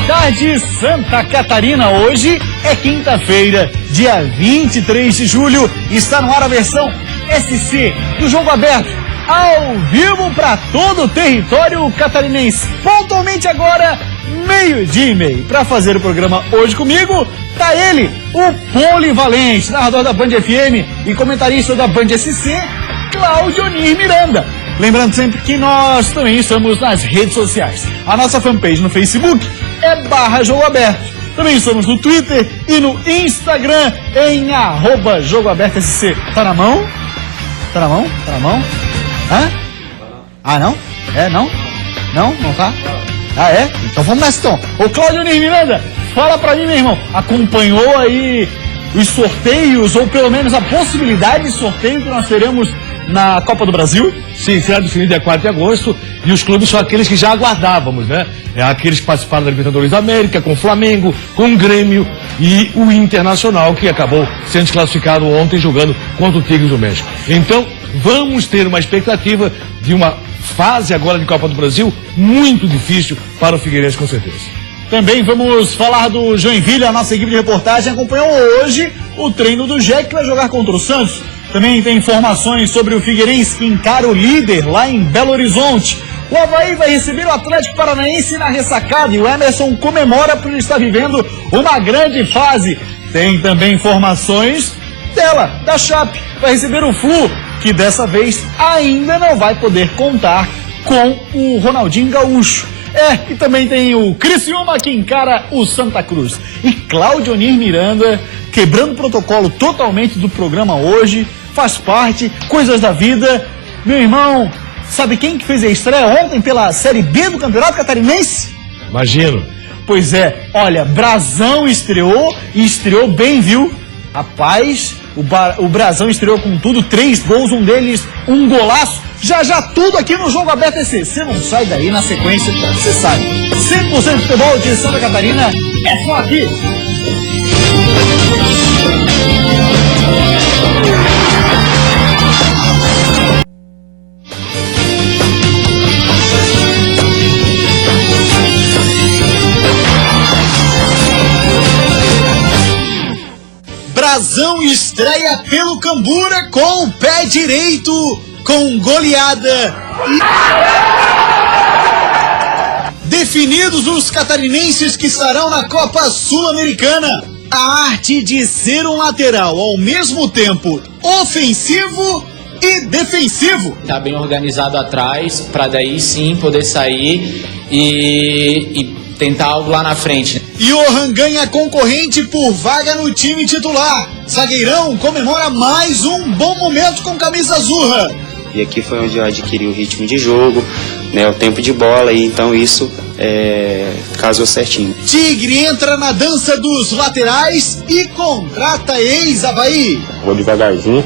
Boa tarde, Santa Catarina. Hoje é quinta-feira, dia 23 de julho. Está no ar a versão SC do Jogo Aberto, ao vivo para todo o território catarinense. Pontualmente agora, meio-dia e meio. Para fazer o programa hoje comigo, tá ele, o polivalente, narrador da Band FM e comentarista da Band SC, Claudionir Miranda. Lembrando sempre que nós também estamos nas redes sociais. A nossa fanpage no Facebook é /Jogo Aberto. Também estamos no Twitter e no Instagram em @JogoAbertoSC. Tá na mão? Tá na mão? Tá na mão? Hã? Ah, não? É, não? Não? Não tá? Ah, é? Então vamos nessa então. Ô Claudionir Miranda, fala pra mim, meu irmão. Acompanhou aí os sorteios, ou pelo menos a possibilidade de sorteio que nós teremos na Copa do Brasil? Sim, será definido dia 4 de agosto, e os clubes são aqueles que já aguardávamos, né? É aqueles que participaram da Libertadores da América, com o Flamengo, com o Grêmio e o Internacional, que acabou sendo desclassificado ontem jogando contra o Tigres do México. Então, vamos ter uma expectativa de uma fase agora de Copa do Brasil muito difícil para o Figueirense, com certeza. Também vamos falar do Joinville. A nossa equipe de reportagem acompanhou hoje o treino do Jack, que vai jogar contra o Santos. Também tem informações sobre o Figueirense, que encara o líder lá em Belo Horizonte. O Avaí vai receber o Atlético Paranaense na ressacada, e o Emerson comemora por estar vivendo uma grande fase. Tem também informações dela, da Chape, vai receber o Flu, que dessa vez ainda não vai poder contar com o Ronaldinho Gaúcho. E também tem o Criciúma, que encara o Santa Cruz. E Claudionir Miranda, quebrando o protocolo totalmente do programa hoje, faz parte, coisas da vida. Meu irmão, sabe quem que fez a estreia ontem pela Série B do Campeonato Catarinense? Imagino. Pois é, olha, Brazão estreou, e estreou bem, viu? Rapaz, o Brazão estreou com tudo, 3 gols, um deles, um golaço. Já tudo aqui no Jogo Aberto SC. Você não sai daí, na sequência, você sabe. 100% de futebol de Santa Catarina é só aqui. Brazão estreia pelo Cambura com o pé direito, com goleada. Definidos os catarinenses que estarão na Copa Sul-Americana. A arte de ser um lateral ao mesmo tempo ofensivo e defensivo. Tá bem organizado atrás, para daí sim poder sair e tentar algo lá na frente. Johan ganha concorrente por vaga no time titular. Zagueirão comemora mais um bom momento com camisa azurra. E aqui foi onde eu adquiri o ritmo de jogo, né, o tempo de bola, e então isso casou certinho. Tigre entra na dança dos laterais e contrata ex-Avaí. Vou devagarzinho,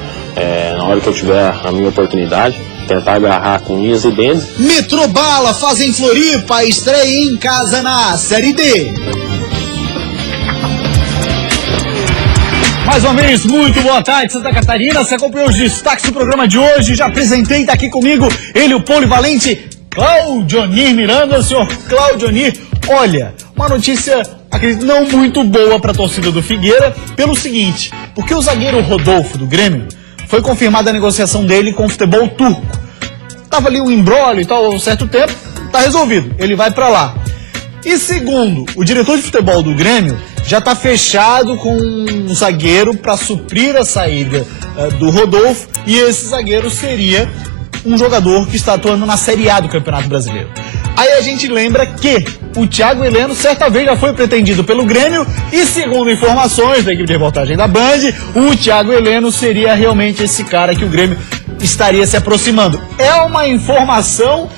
na hora que eu tiver a minha oportunidade, tentar agarrar com unhas e dentes. Metrobala faz em Floripa, estreia em casa na Série D. Mais uma vez, muito boa tarde, Santa Catarina. Você acompanhou os destaques do programa de hoje. Já apresentei, tá aqui comigo, ele, o polivalente Claudionir Miranda. Senhor Claudionir, olha, uma notícia, acredito, não muito boa para a torcida do Figueira, pelo seguinte, porque o zagueiro Rodolfo, do Grêmio, foi confirmada a negociação dele com o futebol turco. Tava ali um imbróglio e tal há um certo tempo, tá resolvido, ele vai para lá. E segundo, o diretor de futebol do Grêmio já está fechado com um zagueiro para suprir a saída do Rodolfo, e esse zagueiro seria um jogador que está atuando na Série A do Campeonato Brasileiro. Aí a gente lembra que o Thiago Heleno certa vez já foi pretendido pelo Grêmio, e segundo informações da equipe de reportagem da Band, o Thiago Heleno seria realmente esse cara que o Grêmio estaria se aproximando. É uma informação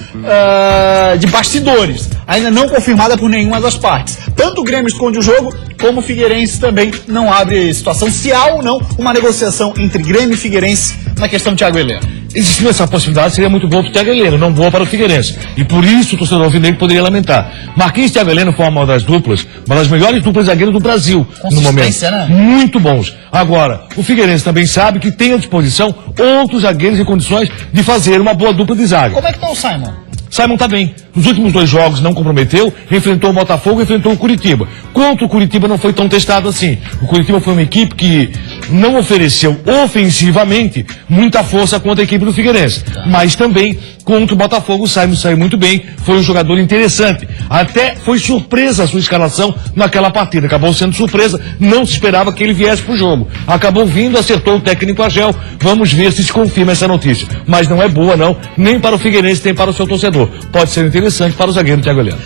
de bastidores, ainda não confirmada por nenhuma das partes. Tanto o Grêmio esconde o jogo, como o Figueirense também não abre situação, se há ou não uma negociação entre Grêmio e Figueirense na questão do Thiago Heleno. Existindo essa possibilidade, seria muito boa para o Thiago Heleno, não boa para o Figueirense. E por isso o torcedor alvinegro poderia lamentar. Marquinhos e Thiago Heleno foi uma das duplas, uma das melhores duplas zagueiras do Brasil no momento. Né? Muito bons. Agora, o Figueirense também sabe que tem à disposição outros zagueiros em condições de fazer uma boa dupla de zaga. Como é que tá o Simon? Simon tá bem. Nos últimos 2 jogos não comprometeu, enfrentou o Botafogo, enfrentou o Curitiba. Contra o Curitiba não foi tão testado assim. O Curitiba foi uma equipe que não ofereceu ofensivamente muita força contra a equipe do Figueirense. Mas também contra o Botafogo o Simon saiu muito bem, foi um jogador interessante. Até foi surpresa a sua escalação naquela partida. Acabou sendo surpresa, não se esperava que ele viesse pro jogo. Acabou vindo, acertou o técnico Agel. Vamos ver se confirma essa notícia. Mas não é boa não, nem para o Figueirense, nem para o seu torcedor. Pode ser interessante para o zagueiro Thiago Heleno.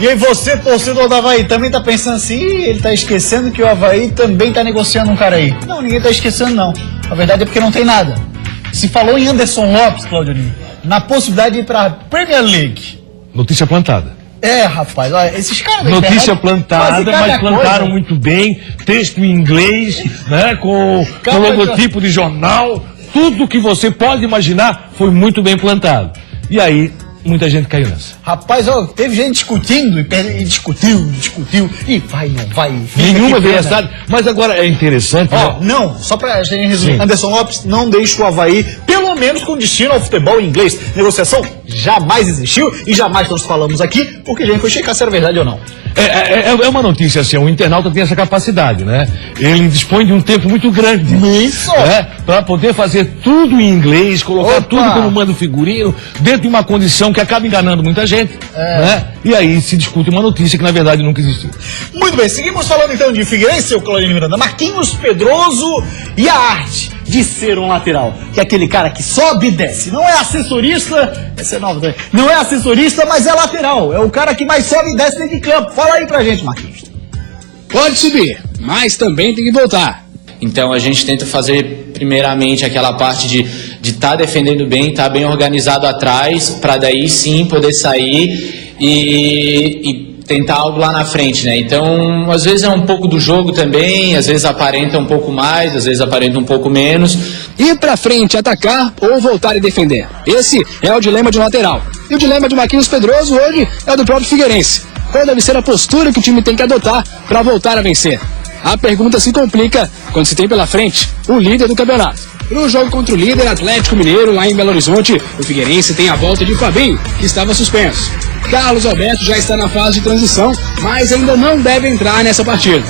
E aí você, torcedor do Avaí, também tá pensando assim, ele tá esquecendo que o Avaí também tá negociando um cara aí. Não, ninguém tá esquecendo não. A verdade é porque não tem nada. Se falou em Anderson Lopes, Claudio Nir, na possibilidade de ir pra Premier League. Notícia plantada. É, rapaz, olha, esses caras da Notícia internet plantada, mas plantaram muito bem, texto em inglês, né, com logotipo de jornal, tudo que você pode imaginar foi muito bem plantado. E aí, muita gente caiu nessa. Rapaz, ó, teve gente discutindo e discutiu, e vai, não vai. Nenhuma verdade, mas agora é interessante, ó, né? não, só pra gente resumir, Sim. Anderson Lopes não deixa o Avaí, pelo menos com destino ao futebol inglês. Negociação jamais existiu e jamais nós falamos aqui, porque a gente foi checar se era verdade ou não. É uma notícia assim, o internauta tem essa capacidade, né? Ele dispõe de um tempo muito grande. Isso! Né? Para poder fazer tudo em inglês, colocar tudo como manda o figurino, dentro de uma condição que acaba enganando muita gente, né? E aí se discute uma notícia que na verdade nunca existiu. Muito bem, seguimos falando então de Figueirense, seu Claudio Miranda. Marquinhos Pedroso e a arte de ser um lateral, que é aquele cara que sobe e desce. Não é assessorista, essa é nova também. Não é assessorista, mas é lateral. É o cara que mais sobe e desce dentro de campo. Fala aí pra gente, Marquinhos. Pode subir, mas também tem que voltar. Então a gente tenta fazer primeiramente aquela parte de estar defendendo bem, estar bem organizado atrás, para daí sim poder sair e tentar algo lá na frente, né? Então, às vezes é um pouco do jogo também, às vezes aparenta um pouco mais, às vezes aparenta um pouco menos. Ir pra frente, atacar ou voltar e defender. Esse é o dilema de um lateral. E o dilema de Marquinhos Pedroso hoje é o do próprio Figueirense. Qual deve ser a postura que o time tem que adotar para voltar a vencer? A pergunta se complica quando se tem pela frente o líder do campeonato. No jogo contra o líder Atlético Mineiro, lá em Belo Horizonte, o Figueirense tem a volta de Fabinho, que estava suspenso. Carlos Alberto já está na fase de transição, mas ainda não deve entrar nessa partida.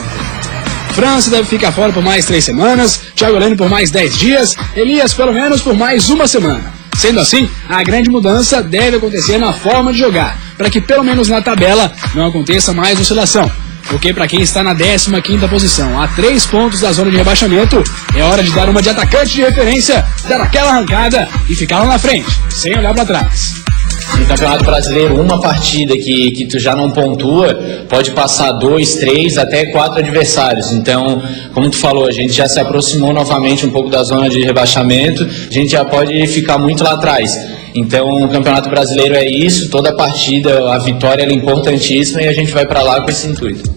França deve ficar fora por mais 3 semanas, Thiago Heleno por mais 10 dias, Elias pelo menos por mais 1 semana. Sendo assim, a grande mudança deve acontecer na forma de jogar, para que pelo menos na tabela não aconteça mais oscilação. Porque para quem está na 15ª posição, a 3 pontos da zona de rebaixamento, é hora de dar uma de atacante de referência, dar aquela arrancada e ficar lá na frente, sem olhar para trás. No Campeonato Brasileiro, uma partida que tu já não pontua, pode passar 2, 3, até 4 adversários. Então, como tu falou, a gente já se aproximou novamente um pouco da zona de rebaixamento, a gente já pode ficar muito lá atrás. Então, o Campeonato Brasileiro é isso, toda partida, a vitória é importantíssima e a gente vai para lá com esse intuito.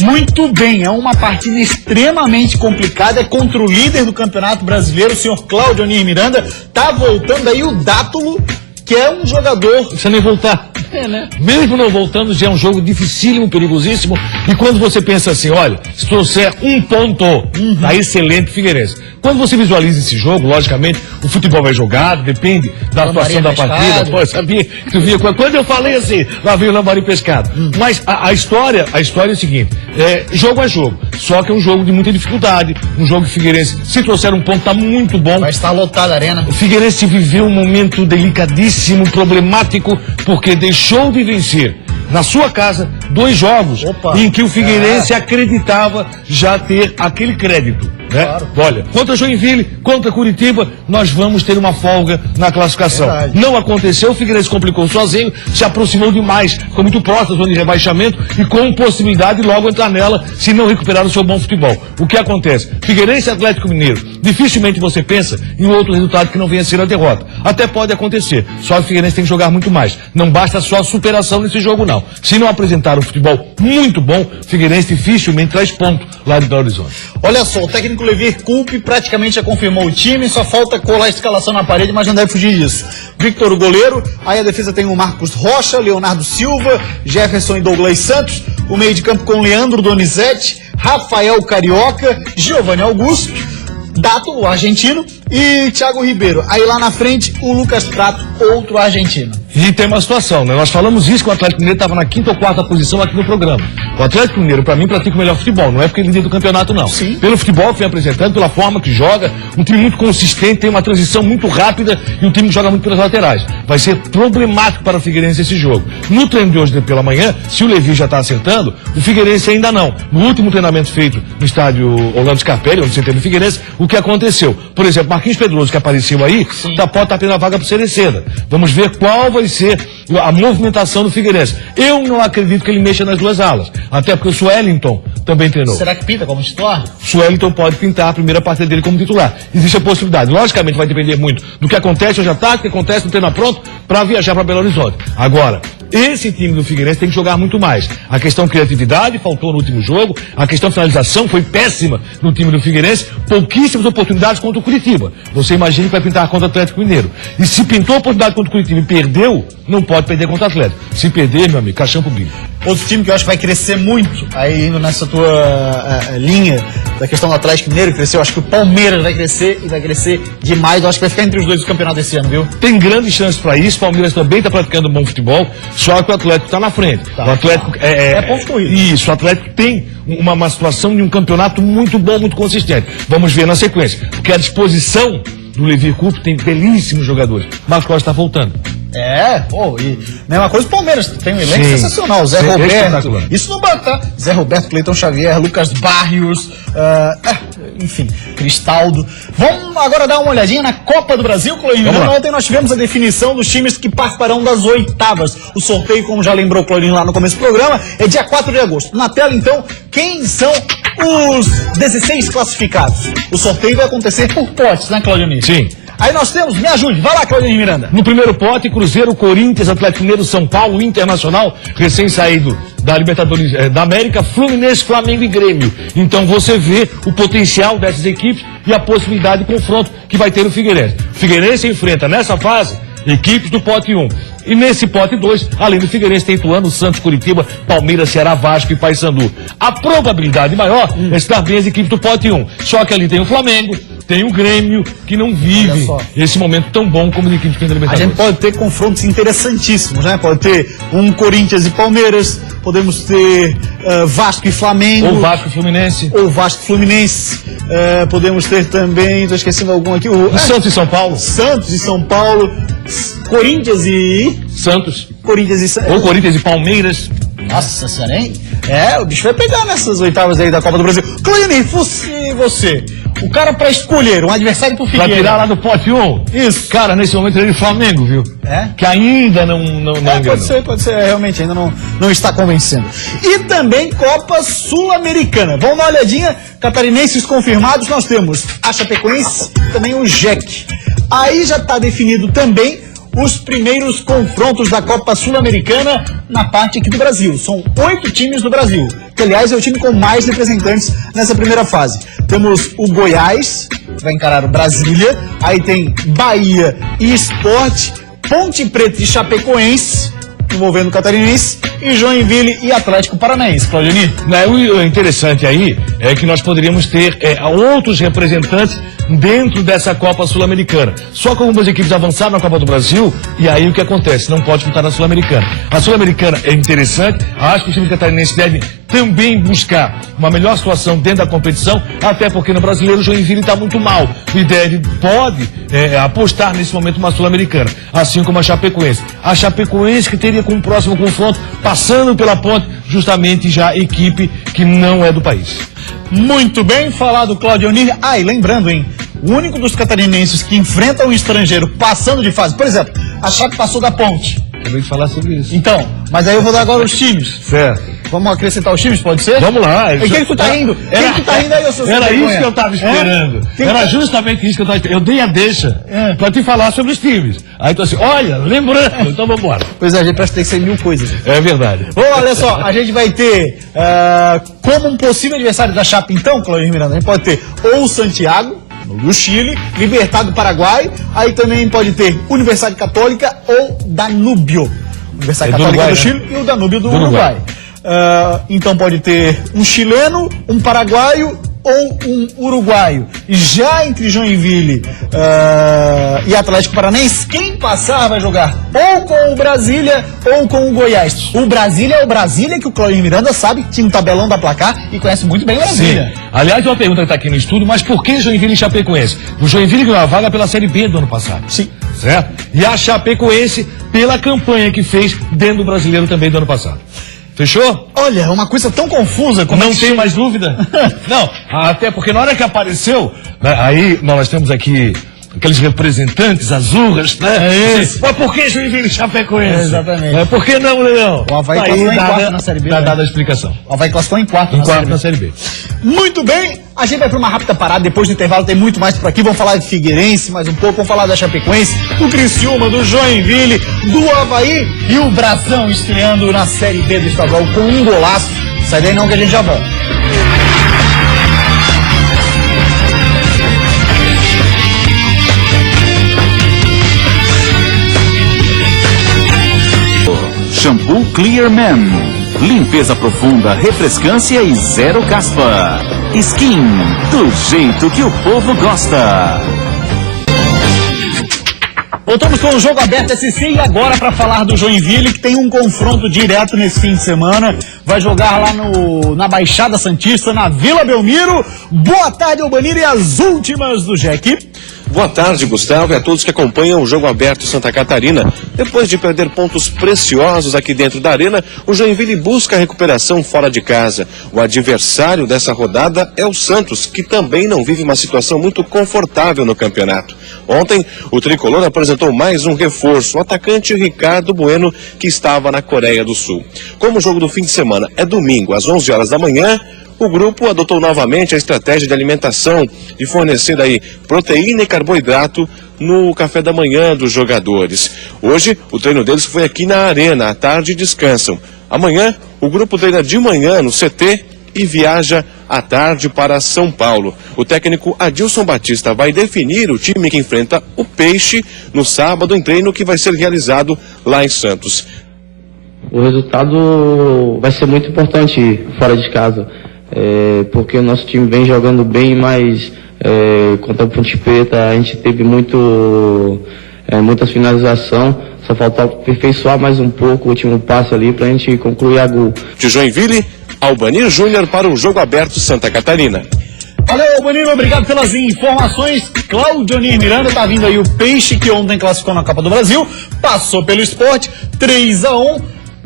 Muito bem, é uma partida extremamente complicada, é contra o líder do Campeonato Brasileiro, o senhor Claudio Miranda. Tá voltando aí o Dátulo, que é um jogador... Não precisa nem voltar. né? Mesmo não voltando, já é um jogo dificílimo, perigosíssimo. E quando você pensa assim, olha, se trouxer um ponto, tá excelente Figueirense. Quando você visualiza esse jogo, logicamente, o futebol vai jogado, depende da atuação da partida. Pô, eu sabia que tu via. Quando eu falei assim, lá veio o Lambari pescado. Mas a história é o seguinte, jogo é jogo. Só que é um jogo de muita dificuldade. Um jogo que Figueirense, se trouxer um ponto, tá muito bom. Vai estar lotada a arena. O Figueirense viveu um momento delicadíssimo, problemático, porque deixou de vencer na sua casa 2 jogos em que o Figueirense acreditava já ter aquele crédito. Né? Claro. Olha, contra Joinville, contra Curitiba, nós vamos ter uma folga na classificação. Verdade. Não aconteceu, o Figueirense complicou sozinho, se aproximou demais, ficou muito próximo da zona de rebaixamento e com possibilidade de logo entrar nela se não recuperar o seu bom futebol. O que acontece? Figueirense e Atlético Mineiro, dificilmente você pensa em outro resultado que não venha a ser a derrota. Até pode acontecer, só que o Figueirense tem que jogar muito mais. Não basta só a superação nesse jogo, não. Se não apresentar um futebol muito bom, o Figueirense dificilmente traz ponto lá de Belo Horizonte. Olha só, o técnico Levir Coupe praticamente já confirmou o time, só falta colar a escalação na parede, mas não deve fugir disso. Victor, o goleiro, aí a defesa tem o Marcos Rocha, Leonardo Silva, Jefferson e Douglas Santos, o meio de campo com Leandro Donizete, Rafael Carioca, Giovanni Augusto, Dato, o argentino, e Thiago Ribeiro. Aí lá na frente, o Lucas Prato, outro argentino. E tem uma situação, né? Nós falamos isso que o Atlético Mineiro estava na 5ª ou 4ª posição aqui no programa. O Atlético Mineiro, para mim, pratica o melhor futebol. Não é porque ele é líder do campeonato, não. Sim. Pelo futebol que vem apresentando, pela forma que joga, um time muito consistente, tem uma transição muito rápida e um time que joga muito pelas laterais. Vai ser problemático para o Figueirense esse jogo. No treino de hoje pela manhã, se o Levi já está acertando, o Figueirense ainda não. No último treinamento feito no estádio Orlando Scarpelli, onde você teve o Figueirense, o que aconteceu? Por exemplo, Marquinhos Pedroso, que apareceu aí, pode estar tendo a vaga para o Cereceda. Vamos ver qual vai ser a movimentação do Figueirense. Eu não acredito que ele mexa nas duas alas, até porque o Suellington também treinou. Será que pinta como titular? O Suellington pode pintar a primeira partida dele como titular. Existe a possibilidade. Logicamente vai depender muito do que acontece hoje à tarde, do que acontece no treino pronto, para viajar para Belo Horizonte. Agora, esse time do Figueirense tem que jogar muito mais. A questão criatividade faltou no último jogo, a questão finalização foi péssima no time do Figueirense, pouquíssimas oportunidades contra o Curitiba. Você imagina que vai pintar contra o Atlético Mineiro. E se pintou a oportunidade contra o Curitiba e perdeu, não pode perder contra o Atlético. Se perder, meu amigo, caixão pro bico. Outro time que eu acho que vai crescer muito, aí indo nessa tua linha da questão do Atlético Mineiro, cresceu, eu acho que o Palmeiras vai crescer e vai crescer demais. Eu acho que vai ficar entre os dois do campeonato desse ano, viu? Tem grandes chances para isso, o Palmeiras também está praticando bom futebol, só que o Atlético está na frente. O Atlético é ponto corrido. Isso, o Atlético tem uma situação de um campeonato muito bom, muito consistente. Vamos ver na sequência, porque a disposição do Levi Coupe tem belíssimos jogadores. Marcos Costa está voltando. E mesma coisa o Palmeiras, tem um elenco sensacional, Zé Roberto, isso não bate, tá? Zé Roberto, Cleiton Xavier, Lucas Barrios, enfim, Cristaldo. Vamos agora dar uma olhadinha na Copa do Brasil, Claudinho. Ontem nós tivemos a definição dos times que participarão das oitavas. O sorteio, como já lembrou o Claudinho lá no começo do programa, é dia 4 de agosto. Na tela, então, quem são os 16 classificados? O sorteio vai acontecer por potes, né, Claudinho? Sim. Aí nós temos, me ajude, vai lá, Claudinho Miranda. No primeiro pote, Cruzeiro, Corinthians, Atlético Mineiro, São Paulo, Internacional, recém-saído da Libertadores da América, Fluminense, Flamengo e Grêmio. Então você vê o potencial dessas equipes e a possibilidade de confronto que vai ter no Figueirense. O Figueirense enfrenta nessa fase equipes do pote 1. E nesse pote 2, além do Figueirense, tem Ituano, Santos, Curitiba, Palmeiras, Ceará, Vasco e Paysandu. A probabilidade maior é estar bem as equipes do pote 1. Só que ali tem o Flamengo, tem o Grêmio, que não vive esse momento tão bom como a equipe da Libertadores. A gente pode ter confrontos interessantíssimos, né? Pode ter um Corinthians e Palmeiras, podemos ter Vasco e Flamengo. Ou Vasco e Fluminense. Ou Vasco e Fluminense. Podemos ter também, estou esquecendo algum aqui. Santos e São Paulo. Santos e São Paulo. Corinthians e... Santos. Corinthians e Santos. Ou Corinthians e Palmeiras. Nossa senhora, hein? O bicho vai pegar nessas oitavas aí da Copa do Brasil. Claudinei, você, o cara pra escolher um adversário pro Figueiredo. Pra tirar lá do pote 1? Isso. Cara, nesse momento ele é Flamengo, viu? Que ainda não pode ser, realmente ainda não está convencendo. E também Copa Sul-Americana. Vamos dar uma olhadinha, catarinenses confirmados, nós temos a Chapecoense e também o JEC. Aí já está definido também os primeiros confrontos da Copa Sul-Americana na parte aqui do Brasil. São 8 times do Brasil, que aliás é o time com mais representantes nessa primeira fase. Temos o Goiás, que vai encarar o Brasília, aí tem Bahia e Sport, Ponte Preta e Chapecoense, envolvendo o catarinense, e Joinville e Atlético Paranaense. Claudionir? O interessante aí é que nós poderíamos ter outros representantes dentro dessa Copa Sul-Americana. Só que algumas equipes avançaram na Copa do Brasil e aí o que acontece? Não pode disputar na Sul-Americana. A Sul-Americana é interessante, acho que o time catarinense deve também buscar uma melhor situação dentro da competição, até porque no brasileiro o Joinville está muito mal e pode apostar nesse momento uma Sul-Americana, assim como a Chapecoense. A Chapecoense que teria como próximo confronto, passando pela ponte, justamente já a equipe que não é do país. Muito bem falado, Claudionir. E lembrando, hein? O único dos catarinenses que enfrenta um estrangeiro passando de fase, por exemplo, a Chape passou da ponte. Acabei de falar sobre isso. Então, mas aí eu vou dar agora os times. Certo. Vamos acrescentar os times, pode ser? Vamos lá. E quem que tu tá rindo? Quem que tu tá rindo aí, seu Era isso que eu tava esperando. Era justamente isso que eu tava esperando. Eu dei a deixa pra te falar sobre os times. Aí tu assim, olha, lembrando, então vamos embora. Pois é, a gente parece ter que ser 1000 coisas. É verdade. Bom, olha só, a gente vai ter como um possível adversário da Chape, então, Claudinho Miranda, a gente pode ter ou o Santiago, do Chile, Libertad do Paraguai, aí também pode ter Universidade Católica ou Danúbio. Universidade Católica do Uruguai, Chile e o Danúbio do Uruguai. Então pode ter um chileno, um paraguaio, ou um uruguaio. Já entre Joinville e Atlético Paranaense, quem passar vai jogar ou com o Brasília ou com o Goiás. O Brasília é o Brasília que o Claudio Miranda sabe, tinha um tabelão da placar e conhece muito bem o Brasília. Sim. Aliás, uma pergunta que está aqui no estúdio, mas por que Joinville e Chapecoense? O Joinville ganhou a vaga pela Série B do ano passado. Sim. Certo? E a Chapecoense pela campanha que fez dentro do Brasileiro também do ano passado. Fechou? Olha, uma coisa tão confusa como Não tem mais dúvida? Não, até porque na hora que apareceu, né, aí nós temos aqui aqueles representantes, as urras, né? É isso. Mas por que Joinville e Chapecoense? Exatamente. Por que não, Leão? O Avaí Tá classificou em dada- quarto na Série B, Tá né? dada a explicação. O Avaí classificou em quarto Na Série B. Muito bem, a gente vai para uma rápida parada, depois do intervalo tem muito mais por aqui, vamos falar de Figueirense mais um pouco, vamos falar da Chapecoense, do Criciúma, do Joinville, do Avaí e o Brasão estreando na Série B do estadual com um golaço. Sai daí não que a gente já volta. Shampoo Clear Man. Limpeza profunda, refrescância e zero caspa. Skin, do jeito que o povo gosta. Voltamos com o Jogo Aberto SC e agora para falar do Joinville, que tem um confronto direto nesse fim de semana. Vai jogar lá na Baixada Santista, na Vila Belmiro. Boa tarde, Albanir, e as últimas do Jack. Boa tarde, Gustavo, e a todos que acompanham o Jogo Aberto Santa Catarina. Depois de perder pontos preciosos aqui dentro da arena, o Joinville busca a recuperação fora de casa. O adversário dessa rodada é o Santos, que também não vive uma situação muito confortável no campeonato. Ontem, o tricolor apresentou mais um reforço, o atacante Ricardo Bueno, que estava na Coreia do Sul. Como o jogo do fim de semana é domingo, às 11 horas da manhã, o grupo adotou novamente a estratégia de alimentação, de fornecer aí proteína e carboidrato no café da manhã dos jogadores. Hoje, o treino deles foi aqui na arena, à tarde descansam. Amanhã, o grupo treina de manhã no CT e viaja à tarde para São Paulo. O técnico Adilson Batista vai definir o time que enfrenta o Peixe no sábado em treino que vai ser realizado lá em Santos. O resultado vai ser muito importante fora de casa. Porque o nosso time vem jogando bem, mas contra o Ponte Preta a gente teve muitas finalizações, só faltava aperfeiçoar mais um pouco o último passe ali pra gente concluir a gol. De Joinville, Albanir Júnior para o Jogo Aberto Santa Catarina. Valeu, Albanir, obrigado pelas informações. Claudio Miranda, tá vindo aí o Peixe, que ontem classificou na Copa do Brasil, passou pelo Sport, 3-1.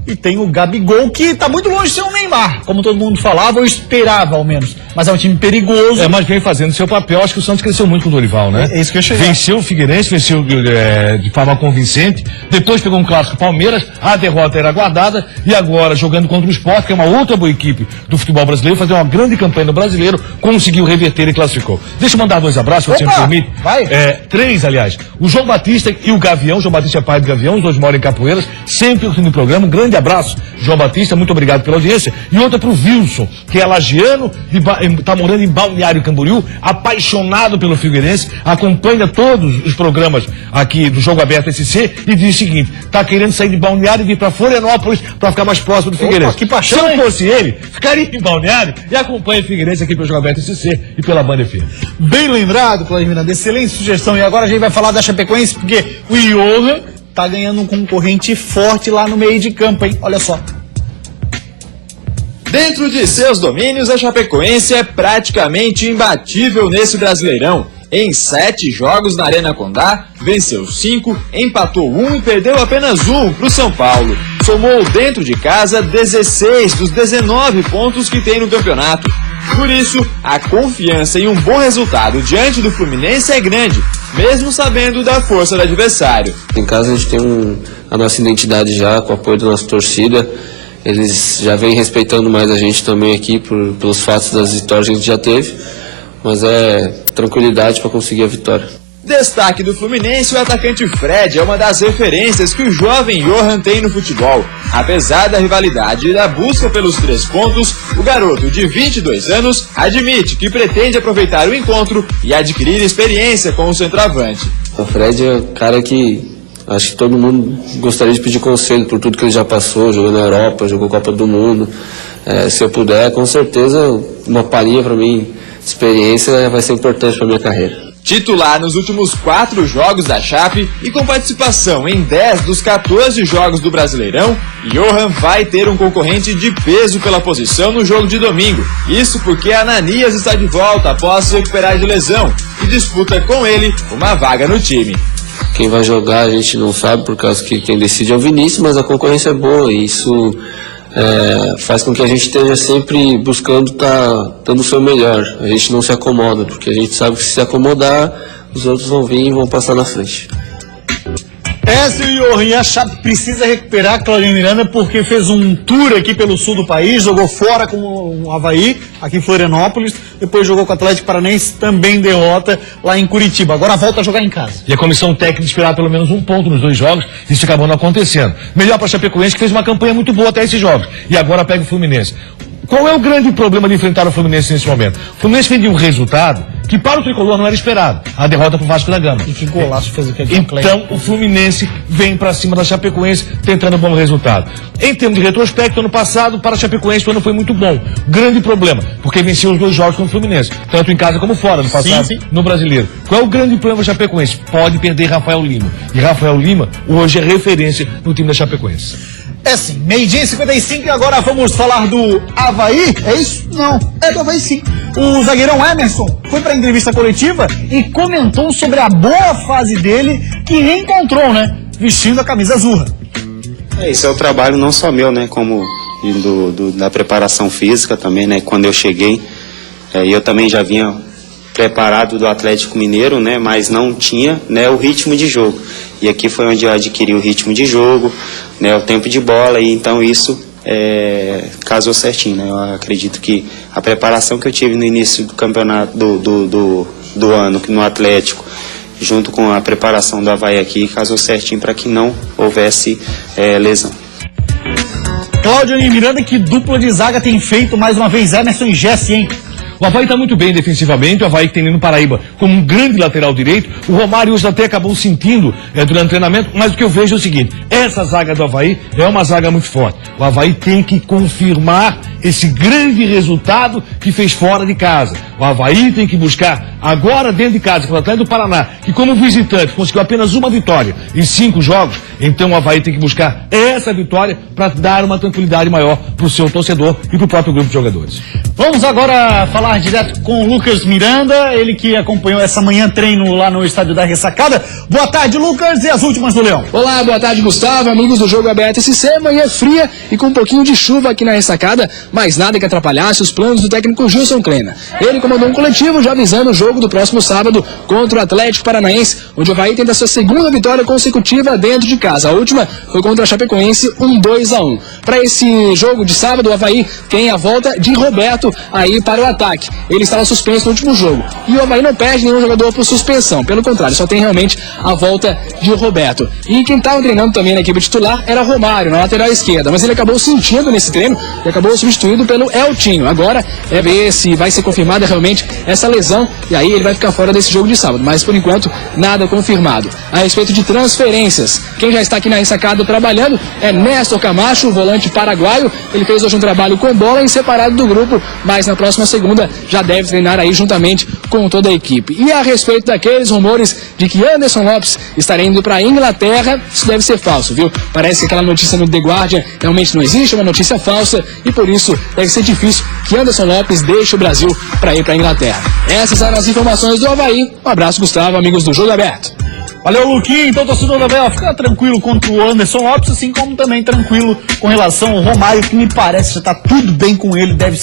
E tem o Gabigol, que tá muito longe de ser um Neymar, como todo mundo falava, ou esperava ao menos. Mas é um time perigoso. Mas vem fazendo seu papel. Acho que o Santos cresceu muito com o Dorival, né? É isso que eu cheguei. Venceu o Figueirense, venceu de forma convincente. Depois pegou um clássico Palmeiras, a derrota era aguardada. E agora, jogando contra o Sport, que é uma outra boa equipe do futebol brasileiro, fazer uma grande campanha no brasileiro, conseguiu reverter e classificou. Deixa eu mandar 2 abraços, se você me permite. Vai. 3, aliás. O João Batista e o Gavião. O João Batista é pai do Gavião, os dois moram em Capoeiras, sempre curtindo o programa. Um grande abraço, João Batista, muito obrigado pela audiência. E outra pro Wilson, que é lagiano, tá morando em Balneário Camboriú, apaixonado pelo Figueirense, acompanha todos os programas aqui do Jogo Aberto SC e diz o seguinte: tá querendo sair de Balneário e vir pra Florianópolis pra ficar mais próximo do Figueirense. Que paixão, Se eu hein? fosse ele, ficaria em Balneário e acompanha o Figueirense aqui pelo Jogo Aberto SC e pela Band FM. Bem lembrado, Claudio Miranda, excelente sugestão. E agora a gente vai falar da Chapecoense, porque o Johan tá ganhando um concorrente forte lá no meio de campo, hein? Olha só. Dentro de seus domínios, a Chapecoense é praticamente imbatível nesse Brasileirão. Em 7 jogos na Arena Condá, venceu 5, empatou 1 e perdeu apenas 1 para o São Paulo. Somou dentro de casa 16 dos 19 pontos que tem no campeonato. Por isso, a confiança em um bom resultado diante do Fluminense é grande, mesmo sabendo da força do adversário. Em casa a gente tem a nossa identidade já, com o apoio da nossa torcida. Eles já vêm respeitando mais a gente também aqui pelos fatos das vitórias que a gente já teve, mas é tranquilidade para conseguir a vitória. Destaque do Fluminense, o atacante Fred é uma das referências que o jovem Johan tem no futebol. Apesar da rivalidade e da busca pelos 3 pontos, o garoto de 22 anos admite que pretende aproveitar o encontro e adquirir experiência com o centroavante. O Fred é um cara que acho que todo mundo gostaria de pedir conselho por tudo que ele já passou, jogou na Europa, jogou Copa do Mundo. Se eu puder, com certeza, uma palhinha para mim experiência vai ser importante para minha carreira. Titular nos últimos 4 jogos da Chape e com participação em 10 dos 14 jogos do Brasileirão, Johan vai ter um concorrente de peso pela posição no jogo de domingo. Isso porque Ananias está de volta após se recuperar de lesão e disputa com ele uma vaga no time. Quem vai jogar a gente não sabe, por causa que quem decide é o Vinícius, mas a concorrência é boa e isso faz com que a gente esteja sempre buscando estar dando o seu melhor. A gente não se acomoda, porque a gente sabe que se acomodar, os outros vão vir e vão passar na frente. Essa e o Johan, a Chape precisa recuperar Claudinho Miranda porque fez um tour aqui pelo sul do país, jogou fora com o Avaí, aqui em Florianópolis, depois jogou com o Atlético Paranaense, também derrota lá em Curitiba. Agora volta a jogar em casa. E a comissão técnica esperava pelo menos um ponto nos 2 jogos, isso acabou não acontecendo. Melhor para a Chapecoense, que fez uma campanha muito boa até esses jogos, e agora pega o Fluminense. Qual é o grande problema de enfrentar o Fluminense nesse momento? O Fluminense fez um resultado que para o tricolor não era esperado. A derrota para o Vasco da Gama. E que golaço fez aquele Então o Fluminense vem para cima da Chapecoense tentando um bom resultado. Em termos de retrospecto, ano passado para a Chapecoense o ano foi muito bom. Grande problema, porque venceu os 2 jogos contra o Fluminense, tanto em casa como fora, no passado, no Brasileiro. Qual é o grande problema da Chapecoense? Pode perder Rafael Lima. E Rafael Lima hoje é referência no time da Chapecoense. É sim, 12h55 e agora vamos falar do Avaí, é isso? Não, é do Avaí sim. O zagueirão Emerson foi para a entrevista coletiva e comentou sobre a boa fase dele que reencontrou, né? Vestindo a camisa azul. Esse é o trabalho não só meu, né? Como da preparação física também, né? Quando eu cheguei, eu também já vinha preparado do Atlético Mineiro, né? Mas não tinha, né, o ritmo de jogo. E aqui foi onde eu adquiri o ritmo de jogo, né, o tempo de bola, e então isso casou certinho, né? Eu acredito que a preparação que eu tive no início do campeonato do ano no Atlético, junto com a preparação do Avaí aqui, casou certinho para que não houvesse lesão. Claudinho Miranda, que dupla de zaga tem feito mais uma vez Emerson e Jesse, hein? O Avaí está muito bem defensivamente, o Avaí que tem Nino Paraíba como um grande lateral direito. O Romário hoje até acabou sentindo durante o treinamento, mas o que eu vejo é o seguinte: essa zaga do Avaí é uma zaga muito forte. O Avaí tem que confirmar esse grande resultado que fez fora de casa. O Avaí tem que buscar agora dentro de casa, com o Atlético do Paraná, que como visitante conseguiu apenas uma vitória em 5 jogos, então o Avaí tem que buscar essa vitória para dar uma tranquilidade maior para o seu torcedor e para o próprio grupo de jogadores. Vamos agora falar direto com o Lucas Miranda, ele que acompanhou essa manhã treino lá no estádio da Ressacada. Boa tarde, Lucas, e as últimas do Leão. Olá, boa tarde, Gustavo, amigos do Jogo Aberto SC. Manhã fria e com um pouquinho de chuva aqui na Ressacada, mas nada que atrapalhasse os planos do técnico Gilson Kleina. Ele comandou um coletivo já avisando o jogo do próximo sábado contra o Atlético Paranaense, onde o Avaí tenta sua segunda vitória consecutiva dentro de casa. A última foi contra a Chapecoense, 2-1. Para esse jogo de sábado, o Avaí tem a volta de Roberto aí para o ataque. Ele estava suspenso no último jogo. E o Avaí não perde nenhum jogador por suspensão. Pelo contrário, só tem realmente a volta de Roberto. E quem estava treinando também na equipe titular era Romário, na lateral esquerda. Mas ele acabou sentindo nesse treino e acabou substituído pelo Eltinho. Agora é ver se vai ser confirmada realmente essa lesão. E aí ele vai ficar fora desse jogo de sábado. Mas por enquanto, nada confirmado. A respeito de transferências, quem já está aqui na Ressacada trabalhando é Néstor Camacho, volante paraguaio. Ele fez hoje um trabalho com bola em separado do grupo, mas na próxima segunda já deve treinar aí juntamente com toda a equipe. E a respeito daqueles rumores de que Anderson Lopes estaria indo para a Inglaterra, isso deve ser falso, viu? Parece que aquela notícia no The Guardian realmente não existe, é uma notícia falsa, e por isso deve ser difícil que Anderson Lopes deixe o Brasil para ir para a Inglaterra. Essas eram as informações do Avaí. Um abraço, Gustavo, amigos do Jogo Aberto. Valeu, Luquinho. Então, torcedor da Bela, fica tranquilo contra o Anderson Lopes, assim como também tranquilo com relação ao Romário, que me parece já está tudo bem com ele, deve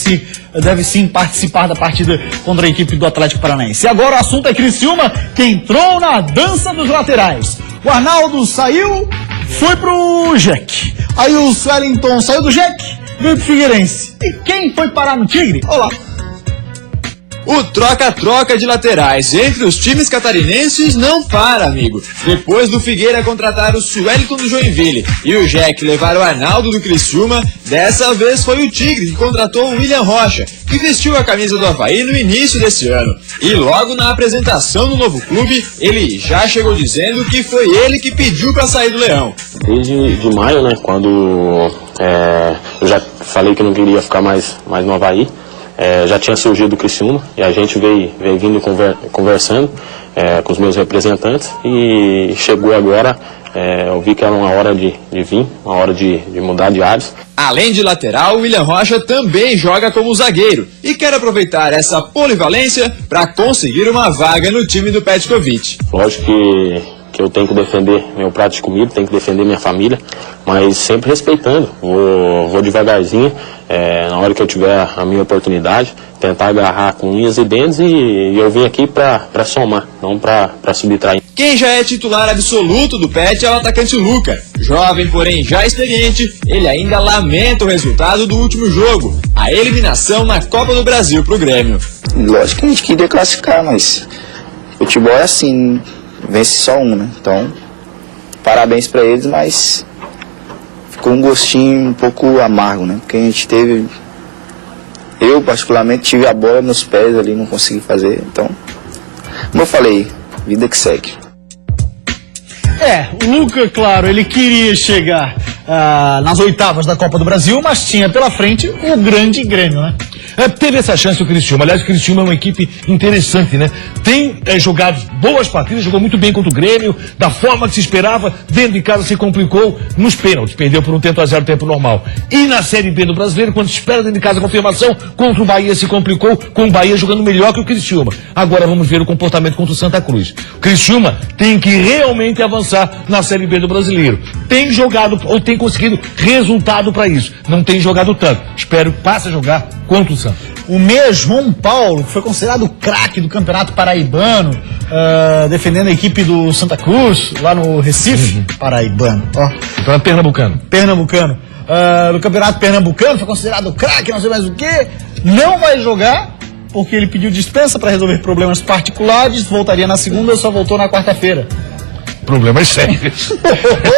sim participar da partida contra a equipe do Atlético Paranaense. E agora o assunto é Criciúma, que entrou na dança dos laterais. O Arnaldo saiu, foi pro Jack. Aí o Wellington saiu do Jack, veio pro Figueirense. E quem foi parar no Tigre? Olá. O troca-troca de laterais entre os times catarinenses não para, amigo. Depois do Figueira contratar o Suelton do Joinville e o Jack levar o Arnaldo do Criciúma, dessa vez foi o Tigre que contratou o William Rocha, que vestiu a camisa do Avaí no início desse ano. E logo na apresentação do novo clube, ele já chegou dizendo que foi ele que pediu para sair do Leão. Desde maio, né, quando eu já falei que não queria ficar mais no Avaí, já tinha surgido o Criciúma e a gente veio vindo conversando com os meus representantes e chegou agora, eu vi que era uma hora de vir, uma hora de mudar de áreas. Além de lateral, o William Rocha também joga como zagueiro e quer aproveitar essa polivalência para conseguir uma vaga no time do Petkovic. Lógico que eu tenho que defender meu prato de comida, tenho que defender minha família, mas sempre respeitando. Vou devagarzinho, na hora que eu tiver a minha oportunidade, tentar agarrar com unhas e dentes e eu vim aqui para somar, não para subtrair. Quem já é titular absoluto do Pet é o atacante Luca. Jovem, porém já experiente, ele ainda lamenta o resultado do último jogo, a eliminação na Copa do Brasil pro Grêmio. Lógico que a gente queria classificar, mas futebol é assim, vence só um, né? Então, parabéns pra eles, mas ficou um gostinho um pouco amargo, né? Porque a gente teve... Eu, particularmente, tive a bola nos pés ali, não consegui fazer. Então, como eu falei, vida que segue. O Luca, claro, ele queria chegar nas oitavas da Copa do Brasil, mas tinha pela frente o grande Grêmio, né? Teve essa chance o Criciúma. Aliás, o Criciúma é uma equipe interessante, né? Tem jogado boas partidas, jogou muito bem contra o Grêmio, da forma que se esperava, dentro de casa se complicou nos pênaltis, perdeu por 1-0 tempo normal. E na Série B do Brasileiro, quando se espera dentro de casa a confirmação, contra o Bahia se complicou, com o Bahia jogando melhor que o Criciúma. Agora vamos ver o comportamento contra o Santa Cruz. O Criciúma tem que realmente avançar na Série B do Brasileiro. Tem jogado, ou tem conseguido resultado para isso. Não tem jogado tanto. Espero que passe a jogar contra o Santa. O meia João Paulo, que foi considerado o craque do Campeonato Paraibano, defendendo a equipe do Santa Cruz, lá no Recife. Paraibano, ó. Campeonato Pernambucano. Pernambucano. No Campeonato Pernambucano, foi considerado craque, não sei mais o quê. Não vai jogar, porque ele pediu dispensa para resolver problemas particulares, voltaria na segunda, só voltou na quarta-feira. Problemas sérios.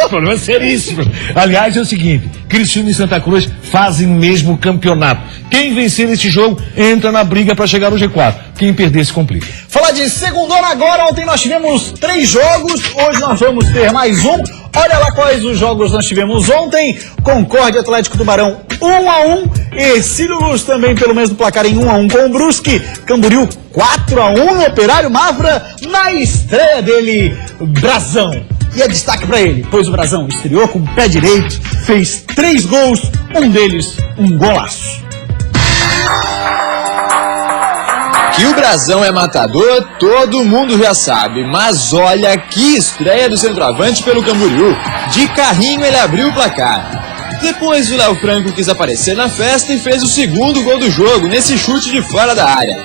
Problemas seríssimos. Aliás, é o seguinte, Criciúma e Santa Cruz fazem mesmo campeonato. Quem vencer esse jogo entra na briga para chegar no G4. Quem perder se complica. Falar de segundona agora, ontem nós tivemos 3 jogos, hoje nós vamos ter mais um. Olha lá quais os jogos nós tivemos ontem. Concórdia Atlético Tubarão 1-1. Ercílio Luz também pelo mesmo placar em 1-1 com o Brusque. Camboriú 4-1 no Operário. Mafra na estreia dele, Brazão. E é destaque para ele, pois o Brazão estreou com o pé direito, fez 3 gols, um deles um golaço. Que o Brazão é matador, todo mundo já sabe, mas olha que estreia do centroavante pelo Camboriú. De carrinho ele abriu o placar. Depois o Léo Franco quis aparecer na festa e fez o segundo gol do jogo, nesse chute de fora da área.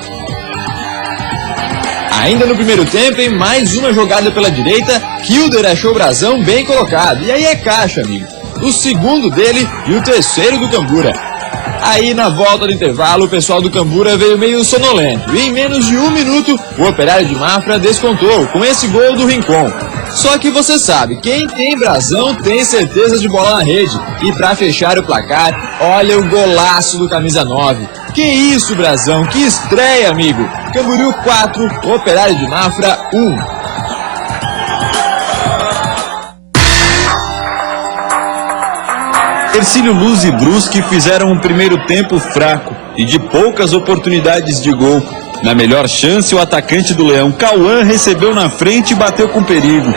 Ainda no primeiro tempo, em mais uma jogada pela direita, Kilder achou o Brazão bem colocado. E aí é caixa, amigo. O segundo dele e o terceiro do Cambura. Aí na volta do intervalo o pessoal do Cambura veio meio sonolento e em menos de 1 minuto o Operário de Mafra descontou com esse gol do Rincon. Só que você sabe, quem tem Brazão tem certeza de bola na rede. E pra fechar o placar, olha o golaço do camisa 9. Que isso, Brazão, que estreia, amigo. Camboriú 4, Operário de Mafra 1. Ercílio Luz e Brusque fizeram um primeiro tempo fraco e de poucas oportunidades de gol. Na melhor chance, o atacante do Leão, Cauã, recebeu na frente e bateu com perigo.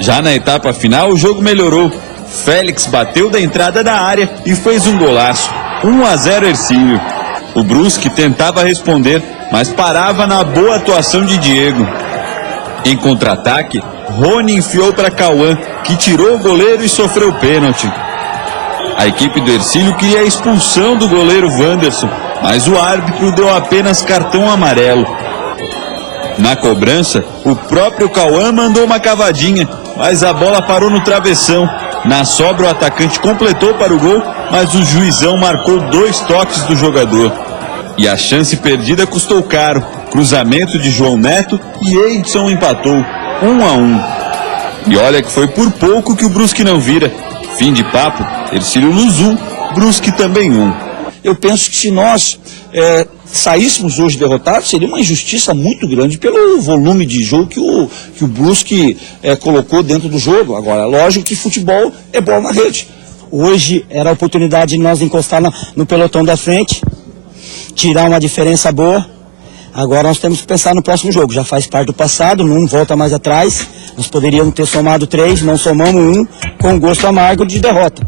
Já na etapa final, o jogo melhorou. Félix bateu da entrada da área e fez um golaço. 1-0 Ercílio. O Brusque tentava responder, mas parava na boa atuação de Diego. Em contra-ataque, Rony enfiou para Cauã, que tirou o goleiro e sofreu pênalti. A equipe do Ercílio queria a expulsão do goleiro Wanderson, mas o árbitro deu apenas cartão amarelo. Na cobrança, o próprio Cauã mandou uma cavadinha, mas a bola parou no travessão. Na sobra, o atacante completou para o gol, mas o juizão marcou 2 toques do jogador. E a chance perdida custou caro. Cruzamento de João Neto e Edson empatou 1-1. E olha que foi por pouco que o Brusque não vira. Fim de papo, Ercílio Luz 1, Brusque também 1. Eu penso que se nós saíssemos hoje derrotados, seria uma injustiça muito grande pelo volume de jogo que o Brusque colocou dentro do jogo. Agora, lógico que futebol é bola na rede. Hoje era a oportunidade de nós encostar no pelotão da frente tirar uma diferença boa. Agora nós temos que pensar no próximo jogo. Já faz parte do passado, não volta mais atrás. Nós poderíamos ter somado 3, não somamos 1, com gosto amargo de derrota.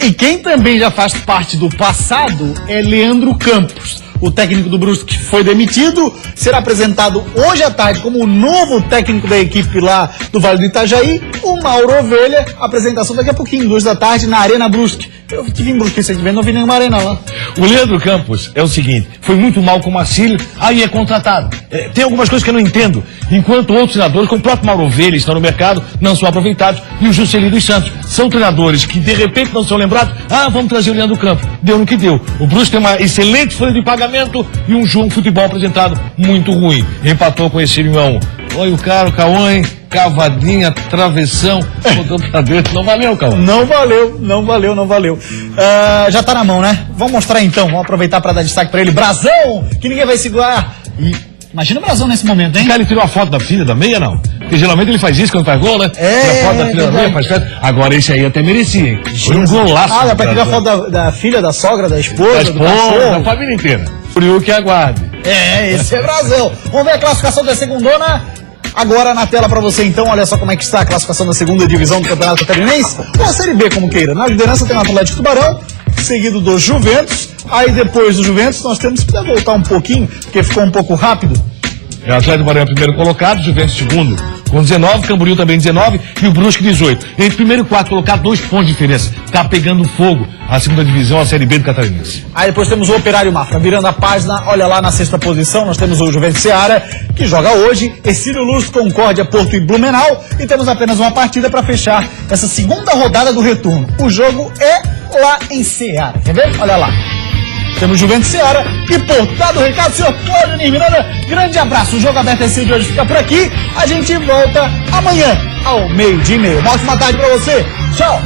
E quem também já faz parte do passado é Leandro Campos. O técnico do Brusque foi demitido, será apresentado hoje à tarde como o novo técnico da equipe lá do Vale do Itajaí, o Mauro Ovelha. Apresentação daqui a pouquinho, 2 da tarde, na Arena Brusque. Eu tive em Brusque recentemente, não vi nenhuma arena lá. O Leandro Campos é o seguinte, foi muito mal com o Marcílio, aí é contratado. Tem algumas coisas que eu não entendo. Enquanto outros treinadores, como o próprio Mauro Ovelha, estão no mercado, não são aproveitados, e o Juscelino dos Santos. São treinadores que de repente não são lembrados, vamos trazer o Leandro Campos. Deu no que deu. O Brusque tem uma excelente folha de pagamento e um jogo de futebol apresentado muito ruim. Empatou com esse irmão. Olha o cara, o Cauã, hein? Cavadinha, travessão, botou pra dentro. Não valeu, Cauã. Não valeu. Já tá na mão, né? Vamos mostrar então, vamos aproveitar para dar destaque para ele. Brasão, que ninguém vai segurar. E imagina o Brasão nesse momento, hein? O cara, ele tirou a foto da filha da meia, não? Porque geralmente ele faz isso quando faz gol, né? Tira a foto da filha da meia, faz festa. Agora esse aí até merecia, hein? Foi um golaço. Dá pra tirar a foto da filha, da sogra, da esposa, do cachorro. Da família inteira. Por isso que aguarde. Esse é Brasão. Vamos ver a classificação da segundona. Agora na tela pra você então, olha só como é que está a classificação da segunda divisão do Campeonato Catarinense, ou a Série B como queira. Na liderança tem o Atlético Tubarão, seguido do Juventus, aí depois do Juventus nós temos que voltar um pouquinho, porque ficou um pouco rápido. O Atlético Tubarão é o primeiro colocado, Juventus segundo, com 19, Camboriú também 19 e o Brusque 18. Entre primeiro e quarto colocado, 2 pontos de diferença. Tá pegando fogo a segunda divisão, a Série B do Catarinense. Aí depois temos o Operário Mafra, virando a página, olha lá na 6ª posição, nós temos o Juventus Ceará, que joga hoje, Ercílio Luz, Concórdia, Porto e Blumenau, e temos apenas uma partida para fechar essa segunda rodada do retorno. O jogo é lá em Ceará, quer ver? Olha lá. Temos Juventus Ceará e Porto. Dado o recado, senhor Cláudio Miranda, grande abraço. O Jogo Aberto de hoje fica por aqui. A gente volta amanhã ao 12:30. Uma ótima tarde pra você. Tchau.